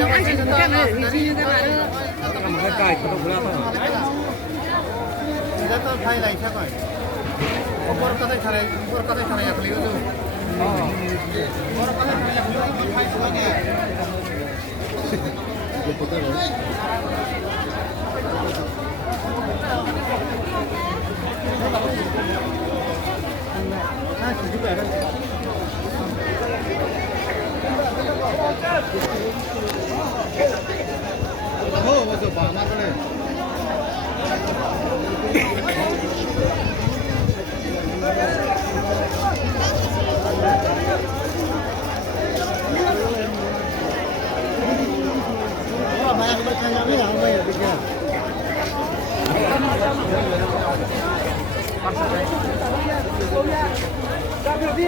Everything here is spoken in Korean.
anh chỉ cần cái này thì cái này Cầm cái cài của nó là 이제 또 파이 라이 샤고. 버럭 가다 차례 약을 이거도. 버럭 가다 차례 약을 파이 수강해. 이거 보다가. 아, 진짜 알아. 맞아. 마마네. banyak bertanya-tanya apa ya bikin. Đi.